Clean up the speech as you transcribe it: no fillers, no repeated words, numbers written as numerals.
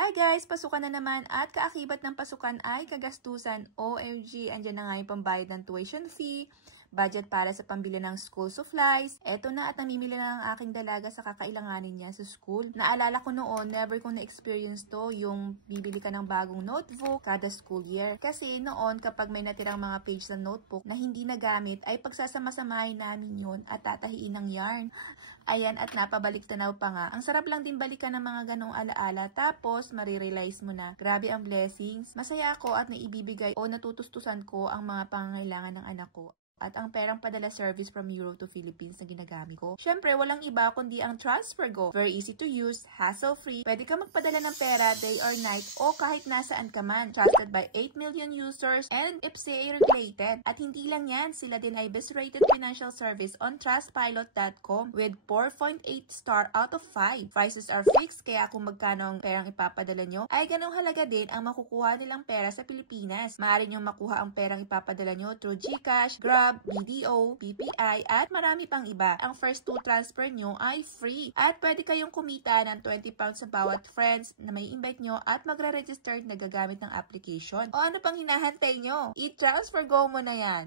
Hi guys! Pasukan na naman at kaakibat ng pasukan ay kagastusan. OMG! Andyan na nga yung pambayad ng tuition fee, budget para sa pambili ng school supplies. Eto na at namimili na ang aking dalaga sa kakailanganin niya sa school. Naalala ko noon, never kong na-experience to, yung bibili ka ng bagong notebook kada school year. Kasi noon, kapag may natirang mga page sa notebook na hindi nagamit, ay pagsasama-samahin namin yun at tatahiin ng yarn. Ayan, at napabalik tanaw pa nga. Ang sarap lang din balikan ng mga ganong alaala. Tapos, marirealize mo na, grabe ang blessings. Masaya ako at naibibigay o natutustusan ko ang mga pangangailangan ng anak ko. At ang perang padala service from Euro to Philippines na ginagamit ko. Syempre, walang iba kundi ang TransferGo. Very easy to use, hassle-free. Pwede ka magpadala ng pera day or night o kahit nasaan ka man. Trusted by 8 million users and FCA regulated. At hindi lang yan, sila din ay best-rated financial service on trustpilot.com with 4.8 star out of 5. Prices are fixed, kaya kung magkano ang perang ipapadala nyo, ay ganong halaga din ang makukuha nilang pera sa Pilipinas. Maaari nyo makuha ang perang ipapadala nyo through GCash, Grab, BDO, BPI, at marami pang iba. Ang first 2 transfer nyo ay free. At pwede kayong kumita ng 20 pounds sa bawat friends na may invite nyo at magre-register na gagamit ng application. O ano pang hinahantay nyo? I-TransferGo mo na yan!